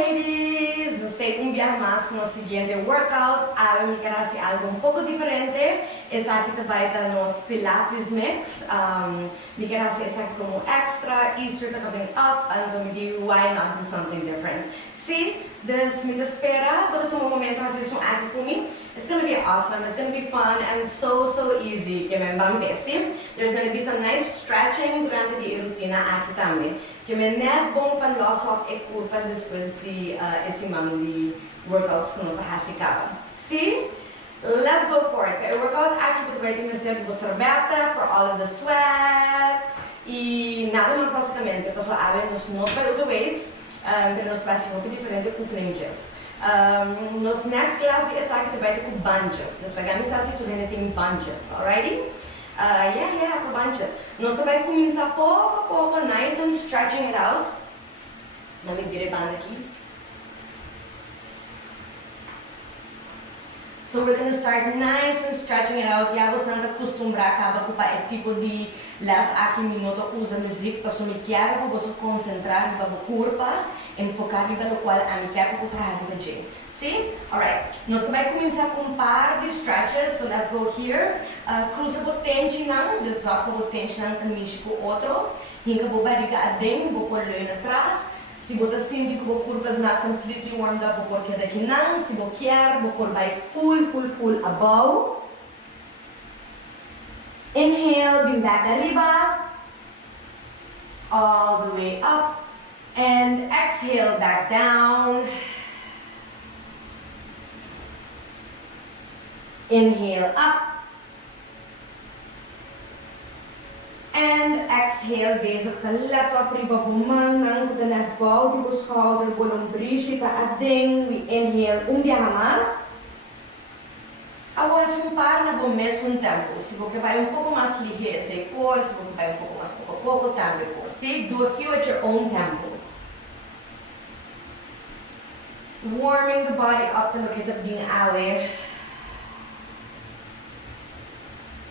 ladies! Nos tem un día más con el siguiente workout. Ahora me quiero hacer algo un poco diferente. Es aquí te va a dar los Pilates mix. Me quiero hacer es aquí como extra. Easter coming up. And then me digo, why not do something different? Sí, dus me espera. Pero tu momento hacer isso aqui comigo. It's going to be awesome. It's going to be fun and so easy. Que me van a ver. There's going to be some nice stretching durante a rutina aqui também. Que me net bom para loss of a curva depois de esse mamo de workouts que nós fazemos. Sim? Let's go for it. O workout aqui porque vai ter mais tempo de sorbeta for all of the sweat e nada mais basicamente. A pessoa abre nos não vai usar weights, que nós fazemos um pouco diferente com fringes. Nos next class de essa aqui vai ter com bunges. Nós vamos fazer tudo em bunges, alrighty? For bunches. Nós vamos começar pouco a pouco, nice and stretching it out. Não me vire banda aqui. So we're going to start nice and stretching it out. Já você não acostumbrar acaba com o tipo de las aqui minuto usa música para me quer para você concentrar na curva, enfocar no qual a me quer para trabalhar de sim? Alright. Nós vamos começar com um par de stretches. So let's go here. Cruza potente não, desoca potente não também com outro. Hinga a barriga adentro, vou pôr ele atrás. Se você sente que o curvas não completely warmed up, vou pôr que daqui não. Se você quer, vou pôr vai full above. Inhale, bring back arriba. All the way up. And exhale back down. Inhale up. And exhale, bezig te let op riba bumang nang kuda net bouw die schouder, bolombrishi ka ading. We inhale dia mais. Agora se par na bom mesmo tempo. Se você vai pouco mais ligeiro, se for, se você vai pouco mais pouco também for. Se do a few at your own tempo. Warming the body up and look at it being alley.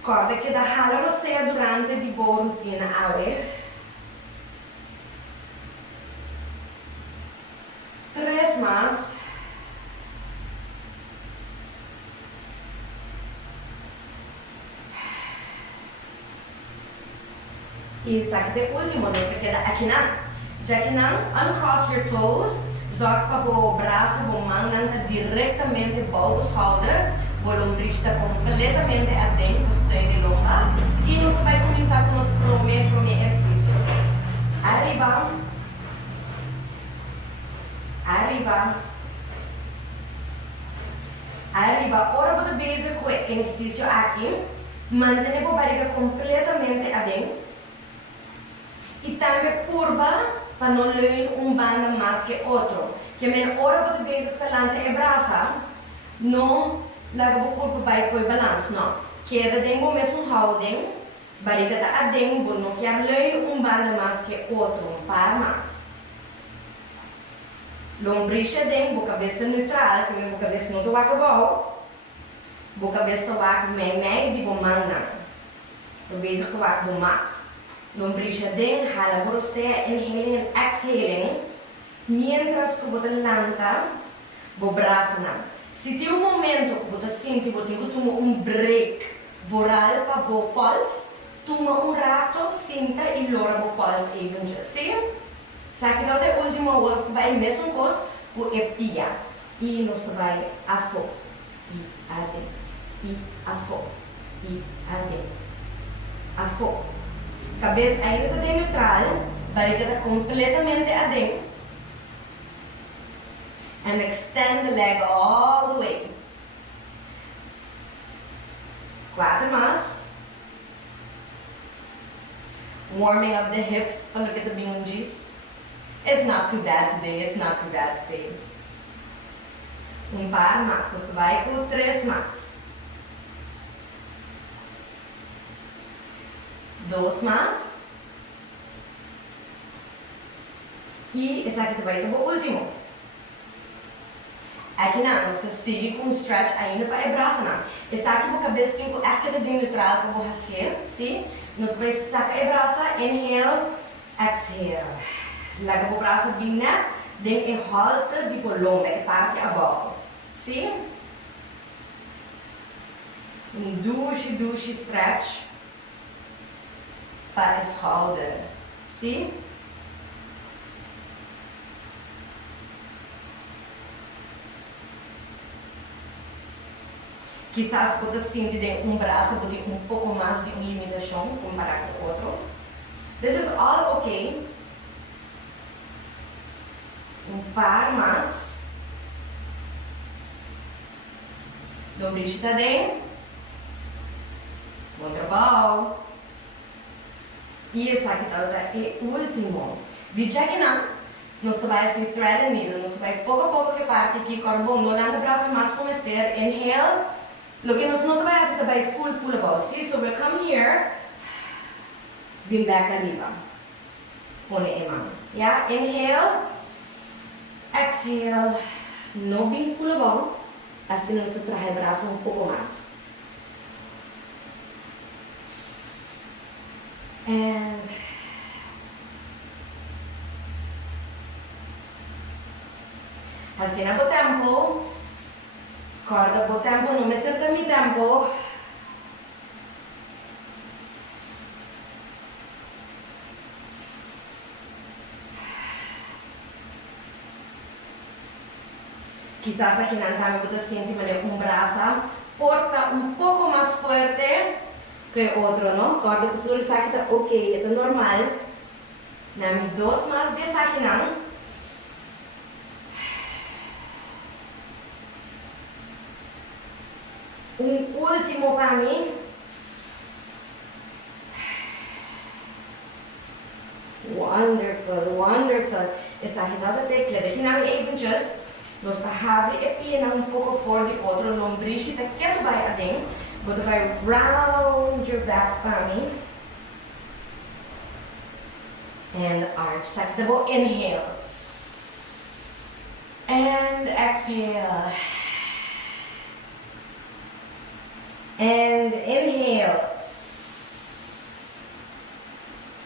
Corda que da hala você durante de boa rotina alley. 3 mais. E sabe de último, nos queda aqui não. Já que não, uncross your toes. Zorg para o braço, o mão não diretamente para o shoulder. O lombriz está completamente adentro do estômago de lomba. E nós vamos começar com o nosso primeiro exercício. Arriba. Arriba. Arriba. Ora, você base com o exercício aqui. Mantém a barriga completamente adentro. E também curva para não levar banda mais que outro. Que a hora que você talante é braça, não larga o corpo vai foi balanço, não. Queda dentro do mesmo holding, barriga está dentro, não quer levar banda mais que outro, par mais. Lombriz é dentro, cabeça neutral, como a cabeça não toca bom, a cabeça toca meio de bomana. Talvez a toca bom mais. Lombriz dentro, hala por você, inhaling and exhaling. Mientras que você levanta, o braço não. Se tem momento que você sente que você tem que break, voral para o pulse, toma rato, sinta e loura o pulse even just. Sim? Sabe que até o último você vai mesmo coisa, o epia. E nós vai a fogo. E adentro. E a fogo. E adentro. A fogo. Cabeça ainda está neutral, barriga está completamente adentro. And extend the leg all the way. 4 mais. Warming up the hips, look at the binges. It's not too bad today, it's not too bad today. Par mais, você vai com 3 mais. 2 mais. E esse aqui vai ter o último. Aqui não, você sigue com o stretch ainda para o braço não. Está aqui com a cabeça tem que é neutral para você, sim? Nós vamos sacar o braço, inhale, exhale. Larga o braço bem net, then ihalta tipo lomba, e parte above. See? Douche stretch para a schouder. See? Quizás puedas sentir un brazo puede un poco más de limitación comparado con otro. This is all okay. Un par más. Lombriz está dentro. Muito bom. E esse aqui é o último. De já que nós vamos fazer thread and needle. Nós vamos pouco a pouco que parte aqui, corpo, não anda braço mais molester. Inhale. Lo que nós não vamos fazer também full about. See, so we'll come here. Bring back arriba. Pone a mão. Yeah, inhale. Exhale. Não bem full about. Assim nós traz o braço um pouco mais. And assim na tempo, corda por tempo, não me senta mi tempo. Quizás aqui na cama você sente um braço, porta um pouco mais forte que outro, não? Corda que tu sabe que está ok, é normal. Nami dois mais vezes aqui não. Último para mim. Wonderful, wonderful. Essa aqui dá tecla. Daqui não é even just. Nós está abre e pina um pouco fora de outro lombriz. Está quieto vai adentro. Você vai round your back para mim. And arch. Sabe? Vou inhale. And exhale. And inhale.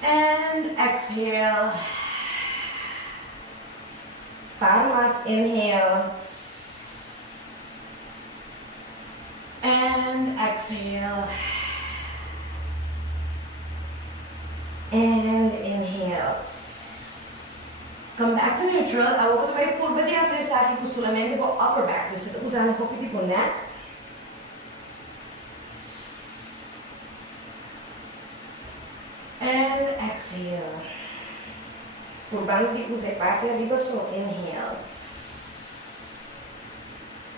And exhale. Para mais, inhale. And exhale. And inhale. Come back to neutral. Agora você vai curva de acessar aqui solamente para o upper back. Você está usando um pouco de neck. And exhale. Curvando que usei parte arriba, só inhale.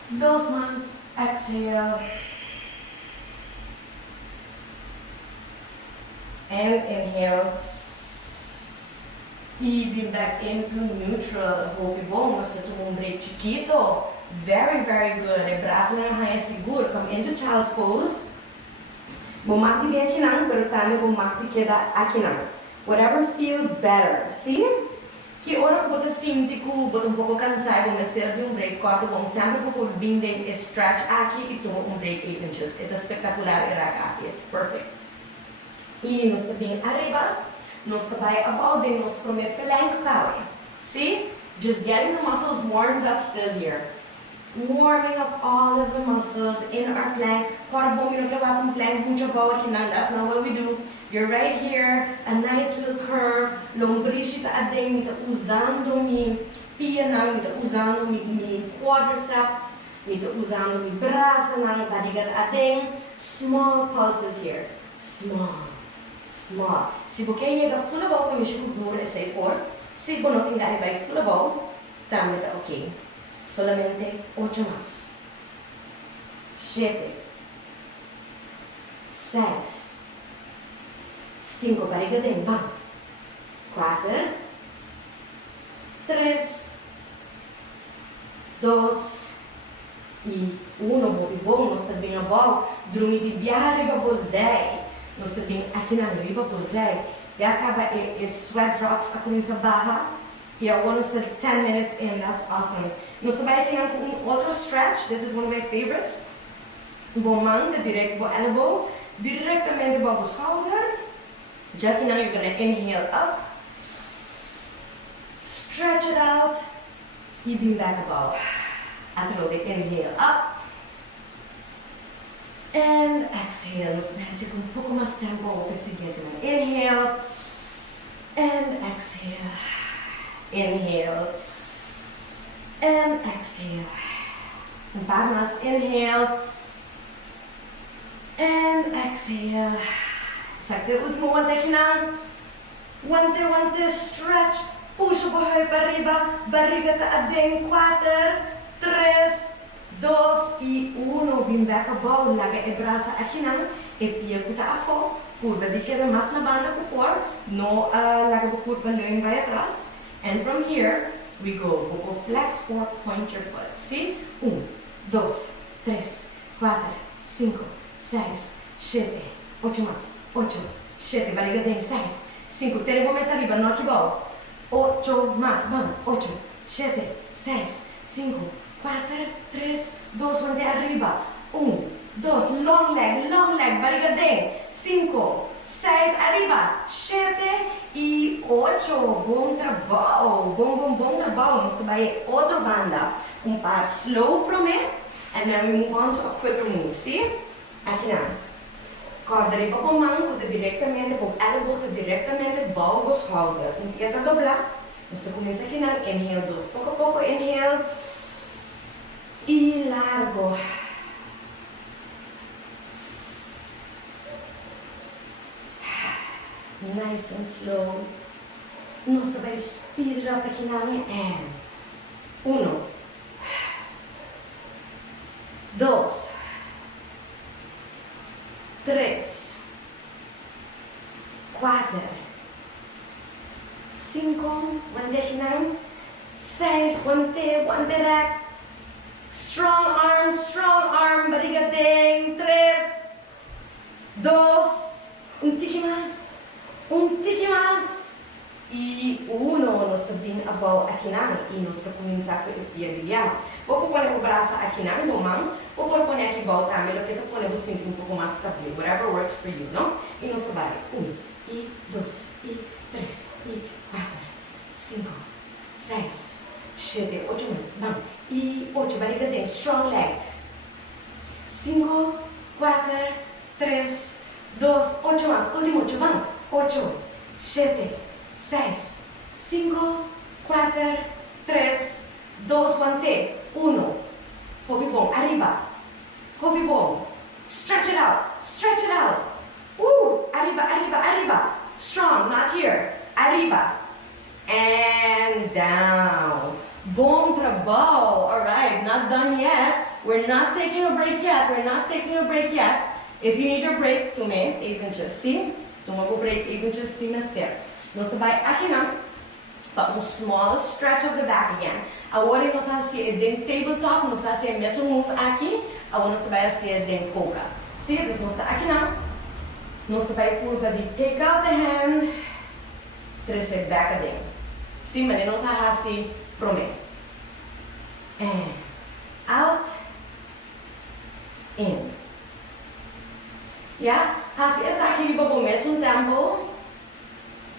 Dos mãos, exhale. And inhale. E be back into neutral. Hope bom, você tomou break chiquito. Very, very good. O braço não arranha seguro. Come into child's pose. Vou marcar bem aqui não, pero também vou marcar que dá aqui não. Whatever feels better. See? Que hora que você sente que você um pouco cansado, mas ter de break, corta bom, sempre por bem de stretch aqui e toma break even just. É espetacular aqui. It's perfect. E nós também arriba, nós também above, nós promete plank power. See? Just getting the muscles warmed up still here. Warming up all of the muscles in our plank. Para bom, you know, um plank muito bom aqui não. That's not what we do. You're right here, a nice little curve. Lombriz está adentro, usando minha pierna, usando minha quadriceps, usando minha braço, barriga adentro. Small pulses here. Small. Small. Se você chega full about, eu mexo com o esse por. Se você não tem que vai full about, também está ok. Solamente 8 más. 7. 6. 5 barriga dentro. 4. 3. 2. E 1. Muito bom. Nós também above. Dormir de viagem para os 10. Nós também aqui na riba para os 10. E acaba e sweat drops a começa a barra. E eu want to spend 10 minutes in. That's awesome. Nós também temos outro stretch. This is one of my favorites. Vou manga direto para o elbow. Diretamente para o shoulder. Just now you're going to inhale up. Stretch it out. E bem back about. Aerobic, inhale up. And exhale. Nos vamos com um pouco mais tempo o seguinte. Inhale. And exhale. Inhale. And exhale. Um par mais. Inhale. And exhale. Sakte último one aqui não. One, stretch. Puxa o corpo para arriba. Barriga tá adentro. 4, 3, 2 e 1. Bem back about. Laga o braço aqui não. E pia que tá a fora. Curva de queda mais na banda do corpo. No laga o corpo lean vai atrás. And from here, we go. Poco flex or point your foot. See? 1, 2, 3, 4, 5, 6, 7, 8 mais. 8, 7, barriga dentro. 6, 5, televo mais arriba, no aqui bom. 8 más, vamos. 8, 7, 6, 5, 4, 3, 2, onde arriba. 1, 2, long leg, barriga dentro. 5, 6, arriba. 7 e 8. Bom trabalho. Bom trabalho. Nós trabalhamos outra banda. Um par slow para mim. And then we move on to a quicker move. See? Aqui não. Corda arriba com a mão, corda diretamente, com o elbow diretamente, bow o shoulder. Empieza a dobrar. Nós começa aqui não. Inhale 2, pouco a pouco, inhale. E largo. Nice and slow. Nós também speed up aqui não. And 1, 2, 3, 4, 5, one aqui não. 6, one direct. Strong arm, barriga dentro. 3, 2, um tique mais. E 1, nós estamos bem about aqui não. E nós estamos começando com o pé de guiar. Vou pôr o braço aqui não, no mão. Vou pôr aqui about também, porque eu vou sentir um pouco mais estável. Whatever works for you, não? E nós trabalhamos 1, e 2, e 3, e 4, 5, 6, 7, 8 mais. Vamos. E 8, barriga dentro, strong leg. 5, 4, 3, 2, 8 mais. Último 8, vamos. 8, 7, 6, 5, 4, 3, 2, 1. Hobby bom, arriba. Hobby bom. Stretch it out. Arriba. Strong, not here. Arriba. And down. Bom trabalho. Alright, not done yet. We're not taking a break yet. If you need a break, to me, even just see. Toma o break, even just see na step. Nós vai aqui não. But small stretch of the back again. Agora nós vamos fazer dentro tabletop, nós vamos fazer o mesmo move aqui. Agora nós vamos fazer dentro poco. See, nós vamos aqui não. Nós vamos curva de take out the hand, trazer back again. See, mas nós vamos fazer pro meio. And out, in. Yeah, fazer essa aqui para o mesmo tempo.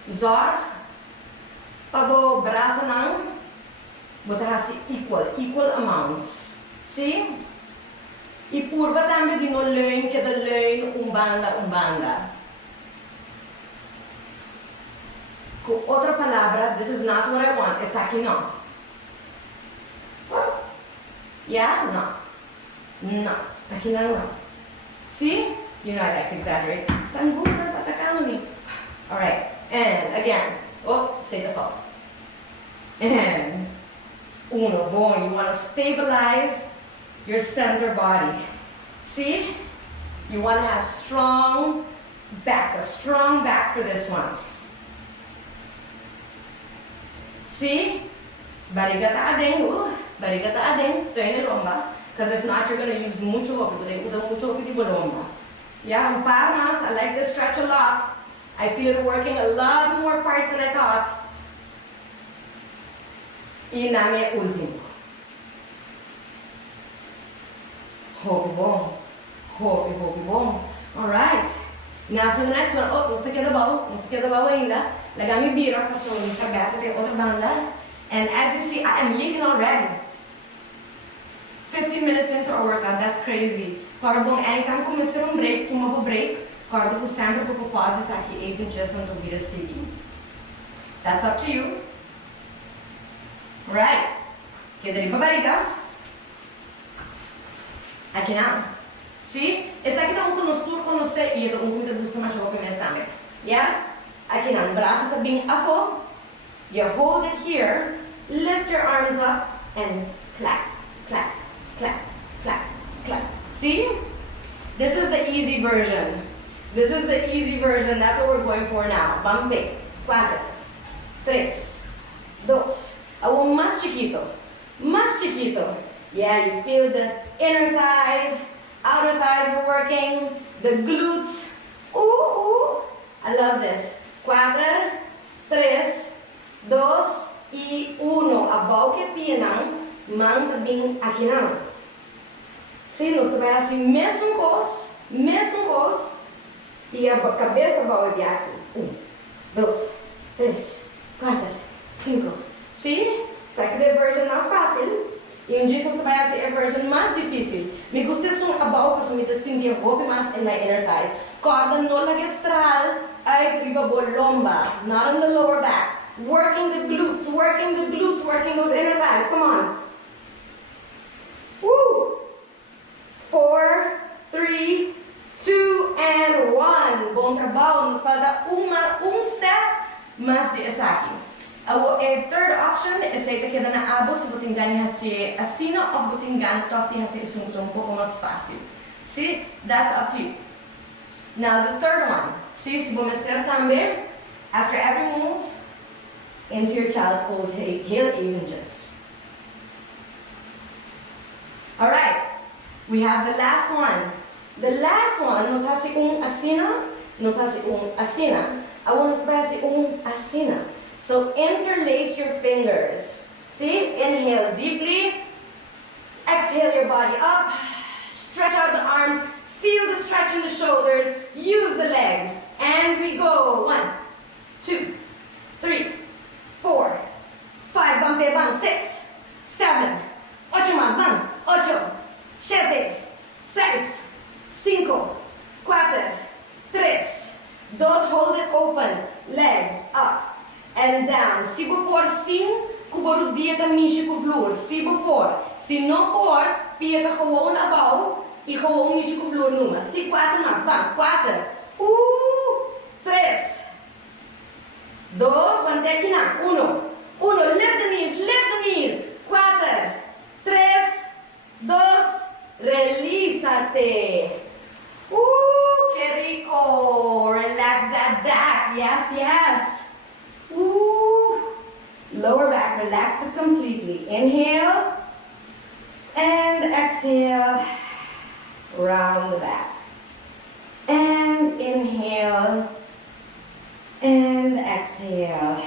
Zorg. Para o braço não, botar assim equal amounts. See? E curva também de no lean, que da lean, banda. Com outra palavra, this is not what I want, essa aqui não. Yeah? Não. Aqui não. See? You know I like to exaggerate. Sanbura, tá atacando me. Alright, and again. Oh, say the fall. And 1, boom, you want to stabilize your center body. See? You want to have a strong back for this one. See? Barriga tá adentro, stay na lomba. Because if not, you're going to use mucho hopi. Você usa mucho hopi de lomba. Yeah, um par más. I like this stretch a lot. I feel it working a lot more parts than I thought. E na minha última. Hopi bom. Alright. Now for the next one. Oh, não se queda bom ainda. Lagami bira, passou nessa gata de outra banda. And as you see, I am leaking already. 15 minutes into our workout, that's crazy. Agora, bom, anytime que começar break, toma break. Agora, eu sempre vou pauses aqui, even just não vir a seguir. That's up to you. Right. Queda de barriga. Aqui não. See? Esse aqui tá nos tour com você e eu não gusta mais jogar com minha stomach. Yes? Aqui não. Braço tá bem afo. You hold it here. Lift your arms up and clap, clap, clap, clap, clap. See? This is the easy version. This is the easy version. That's what we're going for now. Vamos ver. 4, 3, 2. Algo más chiquito. Más chiquito. Yeah, you feel the inner thighs, outer thighs are working, the glutes. Ooh, ooh. I love this. 4, 3, 2 y 1. Abajo que pinang, man também aqui não. Sim, nós vai assim, mesmo cos, e a cabeça vai aqui. 1, 2, 3, 4, 5. Sim? Essa aqui é a versão mais fácil. E dia você vai fazer a versão mais difícil. Me gusta isso abajo, porque você sentir um pouco mais na inner thighs. Corda no lagestral, ay triba lomba, not on the lower back. Working the glutes, working the glutes, working those inner thighs. Come on. Woo! 4, 3, 2, and 1. Bom trabalho. Nos falta step mais de essa aqui. A third option is esta queda na abo se você ganha se assim ou você ganha toque se isso um pouco mais fácil. See, that's up to you. Now the third one. See, se você quer também, after every move, into your child's pose, heel hinges. All right, we have the last one. The last one nos hace asina, nos hace asina. Agora nos hace asina. So interlace your fingers. See? Inhale deeply. Exhale your body up. Stretch out the arms. Feel the stretch in the shoulders. Use the legs. And we go. 1, 2, 3, 4, 5. Bump, bump. 6, 7. 8 más. 1, 8, 7, 6, 5, 4, 3, 2. Hold it open. Legs up. And down. Se você pôr sim, o dia da miche com o flor. Se você pôr. Se não pôr, pia gewoon na bal e gewoon miche com o flor numa. Se 4 mais. Vamos. 4. 3. 2. Vamos até aqui na. 1. Lift the knees. Lift the knees. 4. 3. 2. Relízate. Que rico. Relax that back. Yes, yes. Lower back, relax it completely. Inhale and exhale, round the back. And inhale and exhale,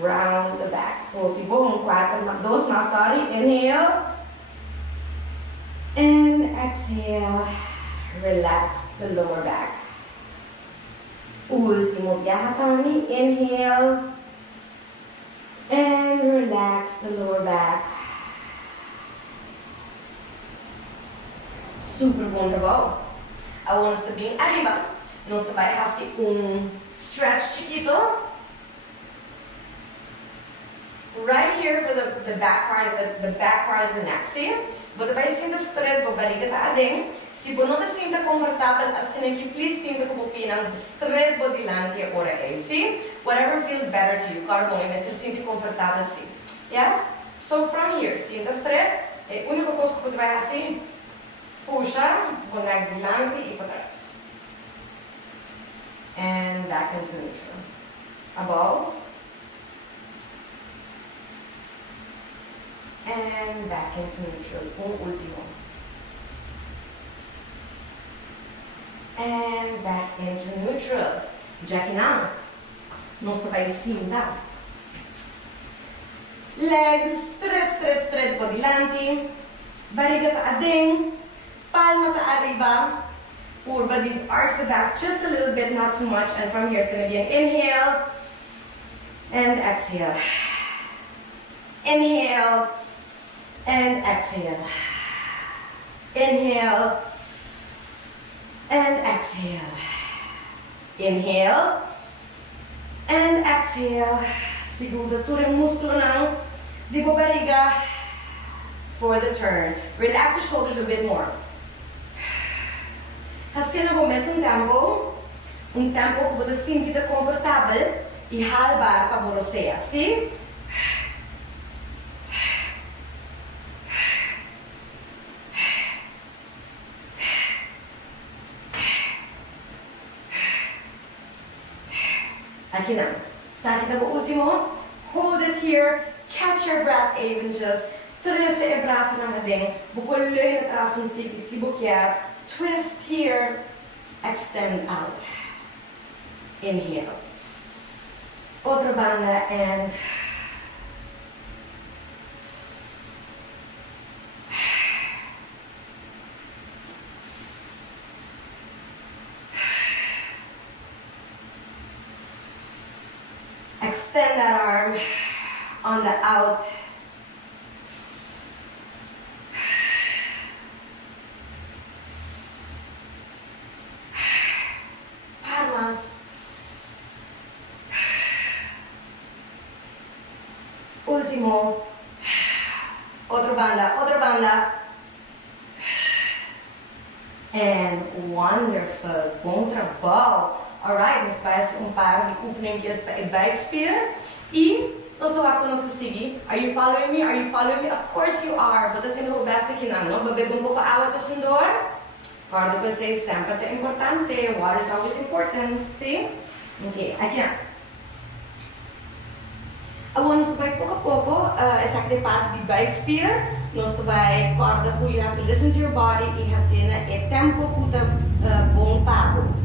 round the back. Último, 4, 2 más, sorry. Inhale and exhale, relax the lower back. Último, viaja para mí. Inhale and relax the lower back. Super bom trabalho. Agora está bem arriba. Nós vai fazer stretch chiquito. Right here for the back part of the neck. See? Você vai sentir straight, a barriga está adentro. Se você não se sinta confortável assim aqui, please sinta como pinang straight body lante agora aí, see? Whatever feels better to you. Claro, bom, mas se sinta confortável assim. Yes? So from here, sinta straight. A única coisa que você vai assim, puxa, boneco de lante e para trás. And back into neutral. Above. And back into neutral. Último. And back into neutral. Já que não, nosso vai sentar. Legs, straight por delante. Barriga tá adentro. Palma tá arriba. Curva de arch the back just a little bit, not too much. And from here, it's going to be an inhale and exhale. Inhale and exhale. Inhale and exhale. Inhale and exhale. Segura tudo o músculo não de barriga for the turn. Relax the shoulders a bit more. Assim eu começo um tempo que você sinta confortável e halbar para você, sim? Aqui não. Sabe que o último? Hold it here. Catch your breath even just. Trece o braço na dentro. Bukol leun atrás um tig se buquear. Twist here. Extend out. Inhale. Outra banda and extend that arm on the out. Palmas. Último. Otra banda. And wonderful. Bom trabalho. Alright, nos faz par de oefeningetjes para buikspieren. E nós vamos seguir. Are you following me? Are you following me? Of course you are. But assim o best aqui não. Bebe um pouco água tusundor. Recordo que vocês sempre é importante. Water is always important. See? Okay, aqui ó. Agora nós vai pouco a pouco. Essa aqui é parte de buikspieren. Nós vai recorda que you have to listen to your body e assim é tempo que bom pago.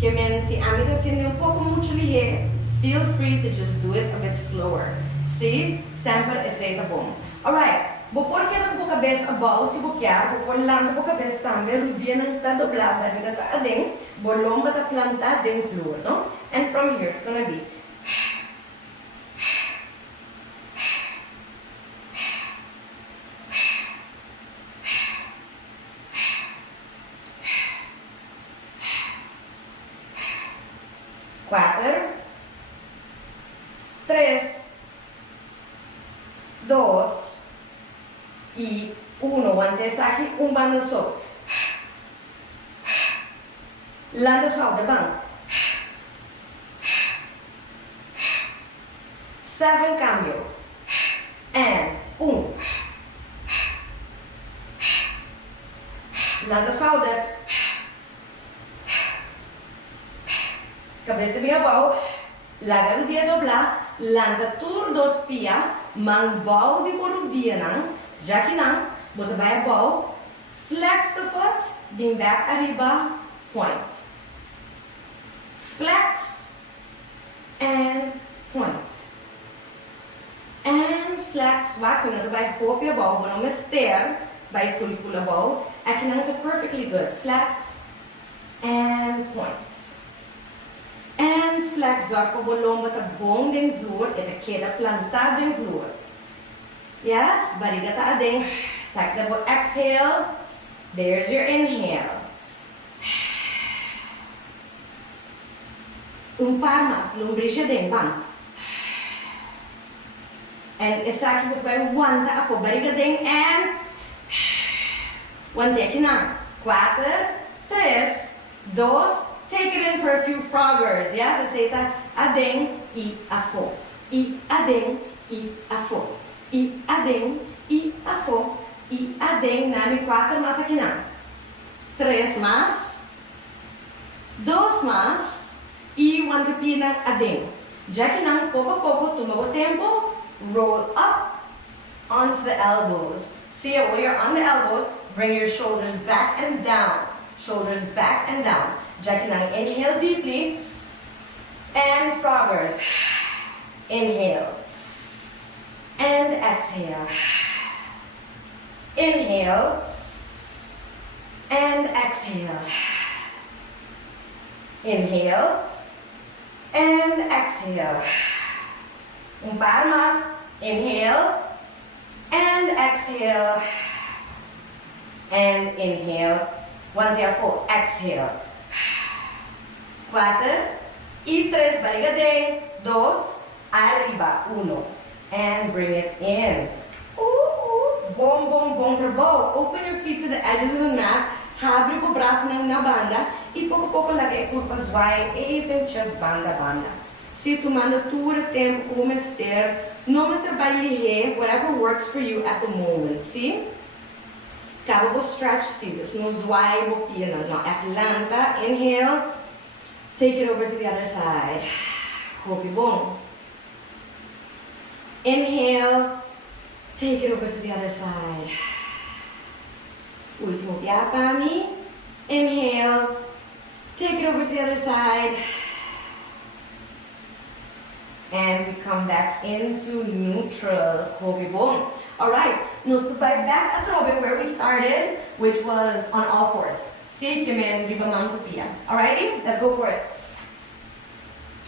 Que men se a mim assim um pouco muito ligeiro, feel free to just do it a bit slower. See? Sempre é bom. Alright. Vou pôr aqui na cabeça abaixo, se vou quer, vou pôr lá na cabeça também, o dia não está dobrado, vai ficar adentro, vou lomba está plantada dentro do floor, não? And from here, it's gonna be. Quatro, três, dois e um. Antes aqui, banda só. Landa shoulder band. 7 cambio. And 1. Landa shoulder. Cabeça bem abaixo, larga o dia doblar, landa tudo dos pés, mão bau de por o dia não, já que não, você vai abaixo, flex the foot, bring back arriba, point, flex and point, and flex, vai quando você vai copy abaixo, não mister, vai full abaixo, aqui não está perfectly good, flex and point. And flex up o lomba tá bom dentro do floor, e queda plantada dentro do floor. Yes, barriga tá dentro. Saque da boca, exhale. There's your inhale. Par mais, lombriga dentro, vamos. And essa aqui você vai aguentar a barriga dentro, and one aqui não. 4, 3, 2, take it in for a few froggers, yes? Aceita adem e afo. E adem e afo. E adem e afo. E adem, nami 4 mais aqui não. 3 mais. 2 mais. E 1 capina adem. Já que não, pouco a pouco, toma o tempo. Roll up onto the elbows. See it, when you're on the elbows, bring your shoulders back and down. Shoulders back and down. Já que não, inhale deeply. And froggers. Inhale. And exhale. Inhale. And exhale. Inhale. And exhale. Par más. Inhale. exhale. And inhale. 1 día 4. Exhale. 4. Y 3. Barriga 2. Arriba. 1. And bring it in. Bom, bom, bom. Trabalho. Open your feet to the edges of the mat. Abre o braço na banda. E pouco a pouco lagay curvas vai. Even just banda, banda. Se tu manda tudo tempo o molester. No molester vai lhe whatever works for you at the moment. See? Acaba o stretch, see? No zwai, no. Atlanta. Inhale. Take it over to the other side. Hopi bom. Inhale. Take it over to the other side. Último piapami. Inhale. Take it over to the other side. And we come back into neutral. Hopi bom. Alright, nos vai back a trobe where we started, which was on all fours. See, kemen riba mangupia. Alrighty, let's go for it.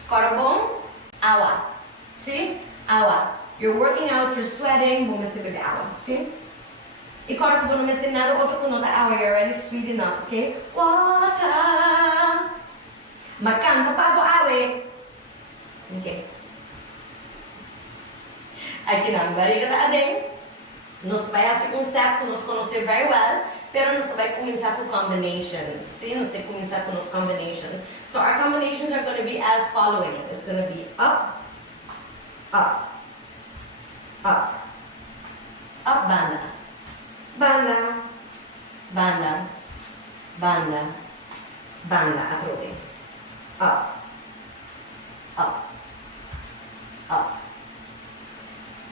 Corabon, awa. See, awa. You're working out, you're sweating, vamos ter bebe awa. See? E corpo não me nada outro com nota awa. You're already sweet enough, okay? Water. Macanta pa awe. Okay. Aqui na barriga da adem. Nos vai assim conceito, nos conhecer very well, pero nos vai começar com combinations. See, nos tem que começar com os combinations. So our combinations are going to be as following. It's going to be up, up, up, up, banda, banda, banda, banda, banda, atrove, up, up, up,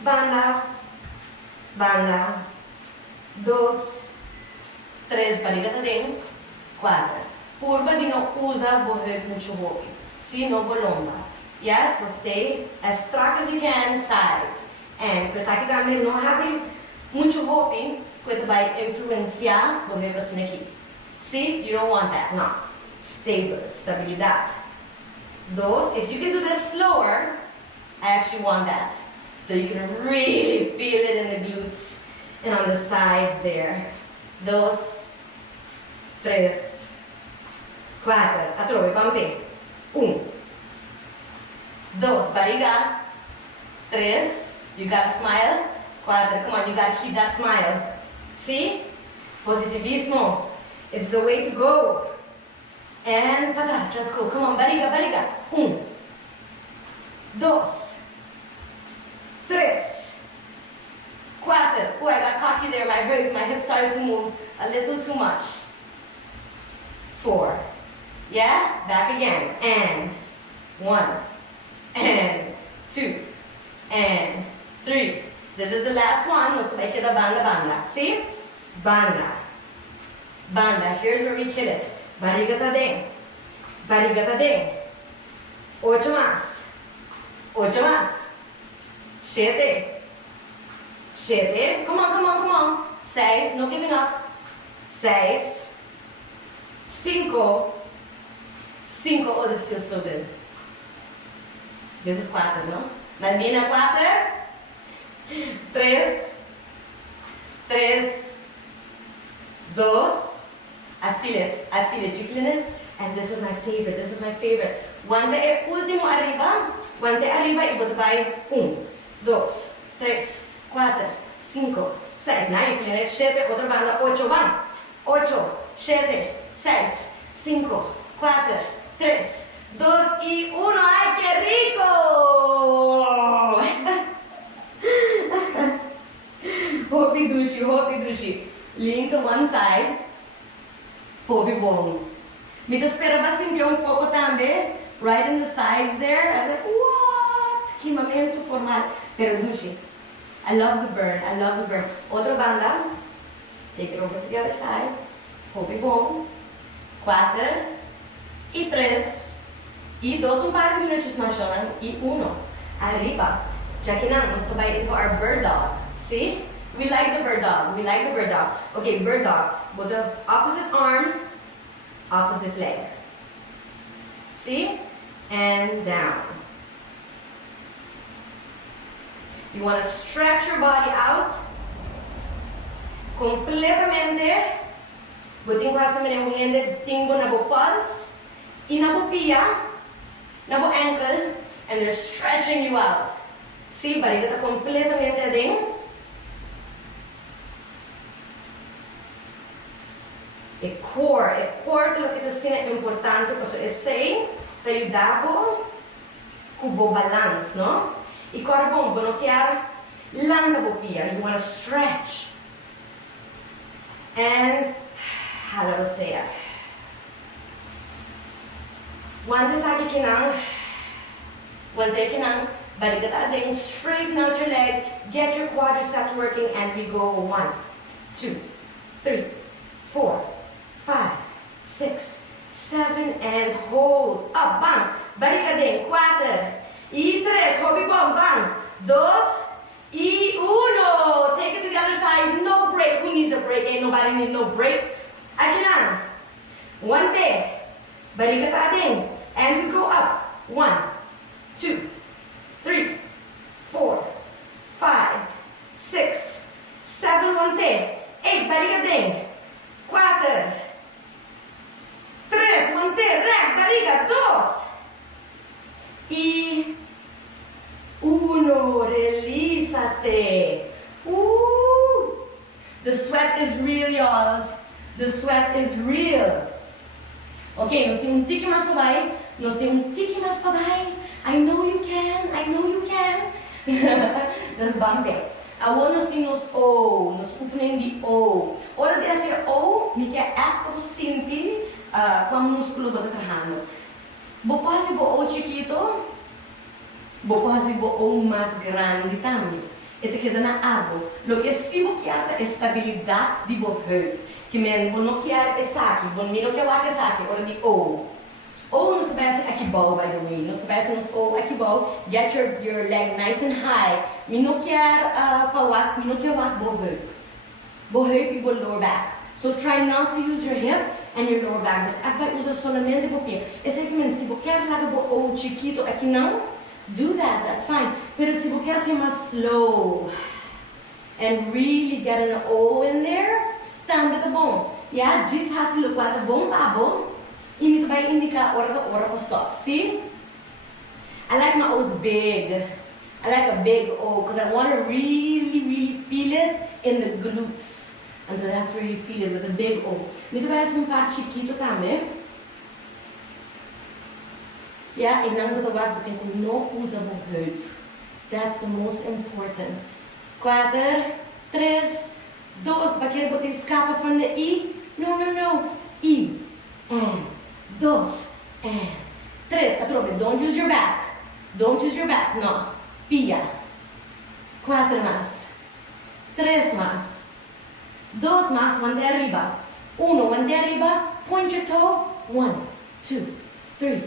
banda, banda, 2, 3, barriga tá dentro, 4. Curva de não usa muito hopi. See, no lomba. Yes, so stay as strong as you can, sides. And pensar que também não abre muito hopi, que vai influenciar o meu braço aqui. See, you don't want that. No. Stable, stabilidade. 2, if you can do this slower, I actually want that. So you can really feel it in the glutes and on the sides there. 2, 3, 4. Atrove, vamos bem. 1, 2, barriga. 3, you gotta smile. 4, come on, you gotta keep that smile. See? Positivismo. It's the way to go. And para trás, let's go. Come on, barriga, barriga. 1, 2, 3, 4. Oh, I got cocky there. My hips started to move a little too much. 4. Yeah? Back again. And 1. And 2. And 3. This is the last one. Let's make it a banda, banda. See? Banda. Banda. Here's where we kill it. Barriga tá dentro. Barriga tá dentro. 8 más. 8 más. 7. 7. Come on, come on, come on. 6. No giving up. 6. 5. 5. Oh, this feels so good. This is 4, no? Malvina 4. 3. 3. 2. I feel it. I feel it. You feeling it? And this is my favorite. This is my favorite. Guante é último arriba. Guante arriba e bota vai 1, 2, 3, 4, 5, 6. Now you feeling it? 7. Outra banda. 8. Van. 8, 7, 6, 5, 4, 3, 2 y 1. ¡Ay, qué rico! Hopi dushi, hopi dushi. Lean to one side. Hopi bom. Me esperava sentir pouco também. Right in the sides there. I'm like, what? Que momento formal. Pero dushi. I love the burn. I love the burn. Outra banda. Take it over to the other side. Hopi bom. 4 y 3 y 2, un par de minutos más solo y 1 arriba. Checking out, let's go back into our bird dog. See? We like the bird dog. We like the bird dog. Okay, bird dog. With the opposite arm, opposite leg. See? And down. You want to stretch your body out. completamente. Buting quase me yung hende, tinggo na bo pulse, ina bo pia, na bo ankle, and they're stretching you out. See, barriga está completamente adentro. E core que lo que está é importante, porque é sei, te ayudar com o balance, não? E core bom, não quer landa bo pia, you want to stretch. And how do I say it? One saki kinang, one day kinang, barriga ta ading, straighten out your leg, get your quadriceps working, and we go 1, 2, 3, 4, 5, 6, 7, and hold. Up, bang. Barriga din, 4, y 3, hobby bomb, bang. 2, y 1. Take it to the other side, no break. Who needs a break? Ain't nobody need no break. Aquí lang. 1 day. Barriga ta din. And we go up. 1, 2, 3, 4, 5, 6, 7, 1 day. 8, barriga din. 4, 3, manter, rack, barriga, 2 y 1, relízate. The sweat is real, y'all. The sweat is real. Okay, nos tem tique mais pabay. Nos tem tique mais pabay. I know you can. I know you can. Das bambe. Agora nós temos O. Nós oefenen die O. Ora de esse O, me quer echt sinti. Com a músculo do trajando. Vou quase bo o chiquito, vou quase bo o mais grande também. E te queda na água. Lo que se vou quer é estabilidade de bo heup. Que men vou não quer é saque, vou não quer lá é saque. Ora de O. O nos parece aqui ball, by the way. Nos parece nos O aqui ball. Get your leg nice and high. Me não quer pawak, me não quer wat bo heup. Bo heup e bo lower back. So try not to use your hip and your lower back, but aqui vai usar solamente o pé. Exatamente, se você quer lá o chiquito aqui não, do that, that's fine. Pero se você quer ser mais slow and really get an O in there, também tá bom. Yeah, diz assim o quadro bom, babo, e me vai indicar hora para stop. See? I like my O's big. I like a big O because I want to really feel it in the glutes. And so that's where you feel it with a big O. Dito vai ser par chiquito também. Yeah, e não do lado porque não usa o heup. That's the most important. 4, 3, 2. Vai querer botar escapa from the I? No. I. And 2. And 3. Atrobe, don't use your back. Don't use your back. No. Pia. 4 más. 3 más. 2 más, 1 de arriba. 1, 1 de arriba. Point your toe. 1, 2, 3,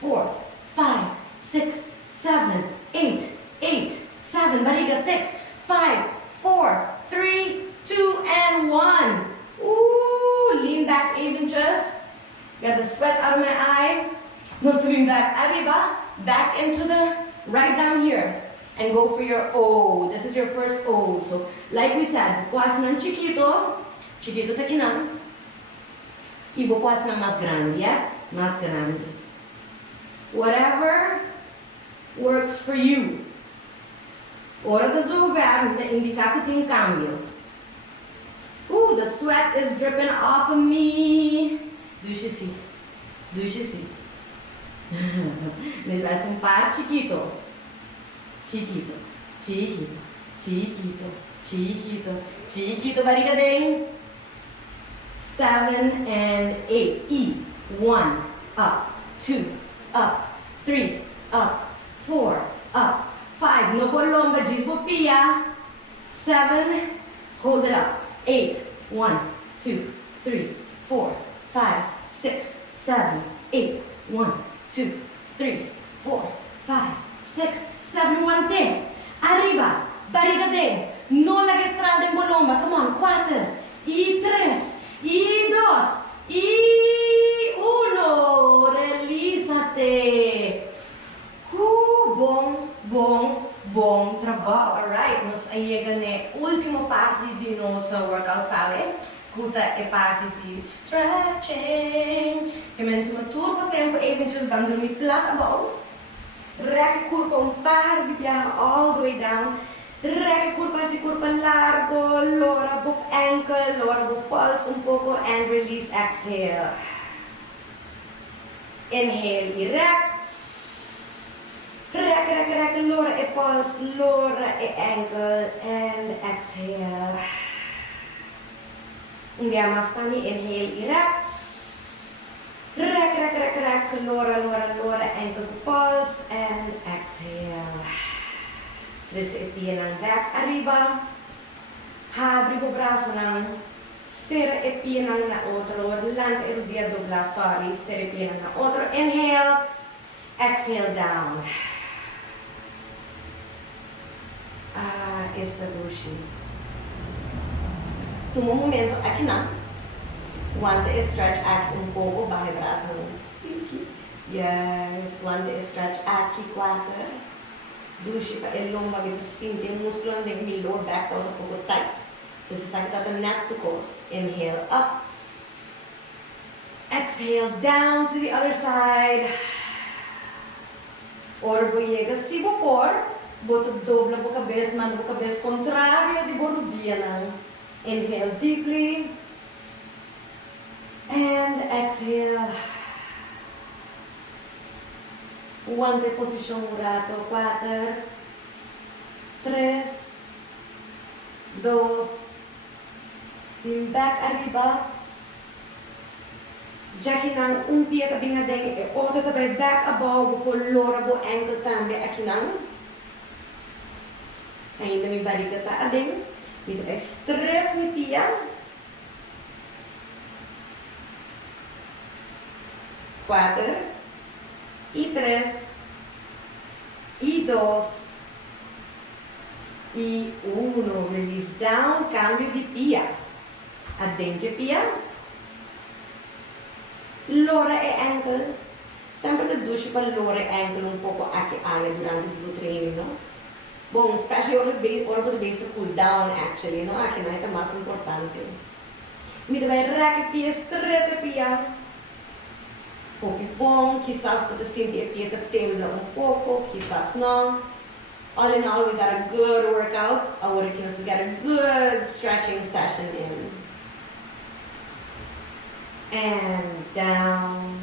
4, 5, 6, 7, 8, 7. Barriga 6, 5, 4, 3, 2, and 1. Ooh, lean back even just. Got the sweat out of my eye. No swimming back arriba. Back into the right down here. And go for your O. This is your first O. So, like we said, bukas ng chiquito. Chiquito ta kinang. Y bukas ng mas grande. Yes? Mas grande. Whatever works for you. Hora de zover, na indicar que tem cambio. The sweat is dripping off of me. Deixa assim. Ele vai ser par chiquito. Chiquito, barriga din. 7 and 8. E. 1, up, 2, up, 3, up, 4, up, 5. No por lomba, pia. 7, hold it up. 8, 1, 2, 3, 4, 5, 6, 7, 8. 1, 2, 3, 4, 5, 6, 7, 1 thing. Arriba, barriga din. No leg estrada en bolomba. Come on, 4, y 3, y 2, y 1. Relízate. Bom trabalho. Alright, nos llega na última parte de continuo sa workout pale. Kuta e parte di stretching. Che mentre un turbo tempo eventjes dando-mi plat above. Rek curva un par di piedi all the way down. Rek curva si curva largo, lora book ankle, lora book pulse un poco and release, exhale. Inhale, i rek. Rek, lora e pulse, lora e ankle and exhale. Andiamo a stani, inhale, i rek. Rek, lora, ankle to pulse and exhale. Tres e pia ng back arriba. Abri o braço ng ser e pia ng na otro. Lante e rodilla dobla, sorry. Ser e pia ng na otro. Inhale. Exhale down. Esta dushi. Toma um momento aqui não. Guante e stretch aqui um pouco, barre braço. Yes, guante e stretch aqui, 4. Dushi pa e lomba, mit sinti, muscolo ng mi lower back un poco tight. This is like the natsukos. Inhale up. Exhale down to the other side. Or llega si por, bota dobla a cabeça, manda a cabeça contrária de rodilla. Inhale deeply. And exhale. Guante position un rato. 4, 3, 2, back arriba. Aqui não, um pé também adem, e outro também back above, por lora, por ankle também aqui não. Ainda minha barriga está adem. Me dá straight minha pia. 4 e 3 e 2 e 1. Release down, cambio de pia. Adentro pia. Lora e ankle. Sempre de duche para lora e ankle un poco aqui área durante o treino, no? Bom, especially ora para base cool down actually, no? Aqui não é mais importante. Me deve rec pia, straight pia. Pouco bom, quizás pode sentir a pia tembla um pouco, quizás não. All in all, we got a good workout. Agora que nós got a good stretching session in. And down.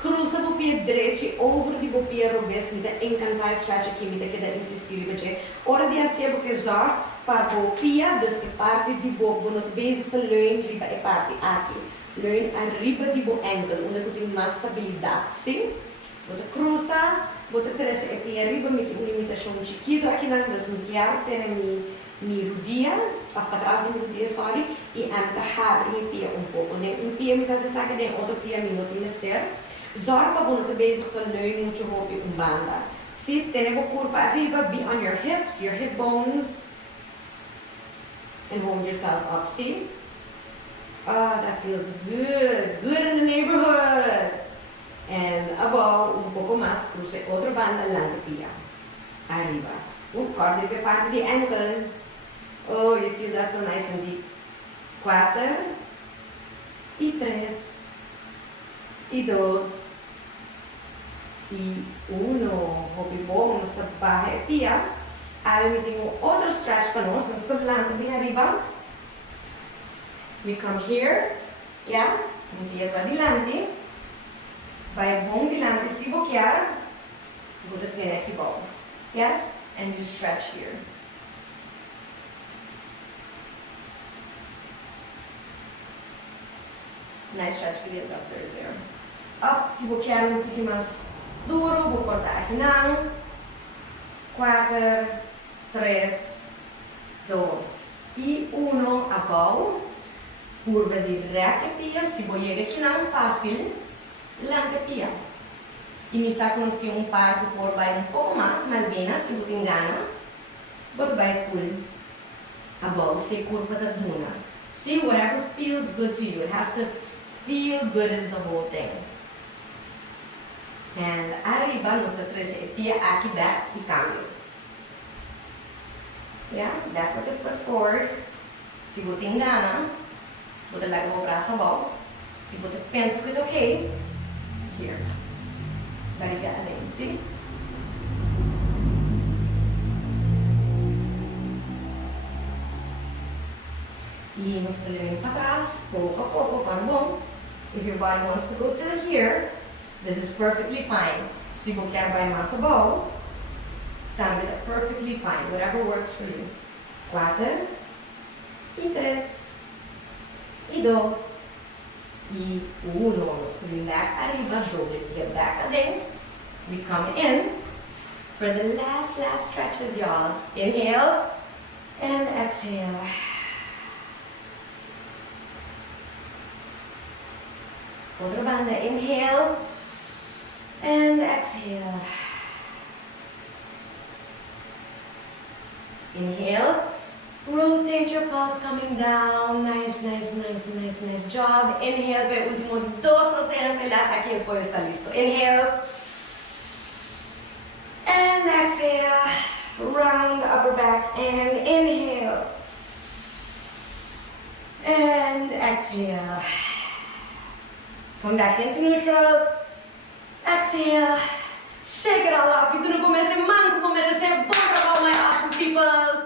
Cruza o pé direito over de o pé revés, me dá encantar stretch aqui, me dá que dá insistir, porque hora de fazer o que já para o pé, dus que parte de bobo no base para leun riba e parte aqui, leun arriba de o ankle, onde eu tenho mais estabilidade, sim? Se você cruza, você traz o pé arriba, me tem uma limitação chiquito aqui na dus não quero ter mi rodilla, para trás da rodilla, sorry, e antar mi pia um pouco. Um pia me faz sabe que outro pia me não tem ser. Zorg para você base com leun muito roupa banda. Se tem a curva arriba, be on your hip bones, and hold yourself up. See? That feels good. Good in the neighborhood. And above, un poco más, cruce otra banda, la pia. Arriba. Corte de parte de ankle. Oh, you feel that so nice and deep. 4 e 3 e 2 e 1. Hope bom, nós estamos barra e pia. Aí eu tenho outro stretch para nós estamos lá bem arriba. We come here, yeah, pia para dilante. Vai bom dilante, se boquear, vou ter aqui bom. Yes, and you stretch here. Nice stretch for the abductors there. Up, se vou querer um pouquinho mais duro, vou cortar aqui não. 4, 3, 2 e 1. Above. Curva direta pia. Se vou chegar aqui não, fácil. Lante pia. E me sabe que nós temos um par de cor vai um pouco mais, mas bem, se você engana, você vai full. Above, se curva da duna. See, whatever feels good to you. It has to feel good is the whole thing. And arriba, nós trazemos a pia aqui back e cambio. Yeah, backward to foot forward. Se você engana, você larga o braço a mão. Se você pensa que é ok, here. Barriga adentro. E nós trabalhamos para trás, pouco a pouco, tá bom? If your body wants to go to here, this is perfectly fine. Se você quer vai mais a mão, também é perfectly fine. Whatever works for you. 4, e 3, e 2, e 1. Nós trabalhamos back arriba, shoulder get back adentro. We come in for the last stretches, y'all. Inhale and exhale. Outra banda, inhale and exhale. Inhale, rotate your pulse coming down. Nice job. Inhale, pe último 2% pelas, aquí el pollo está listo. Inhale and exhale. Round the upper back and inhale and exhale. Come back into neutral. Exhale. Shake it all off. You're gonna comer ese mango, comer ese burger, all my awesome people.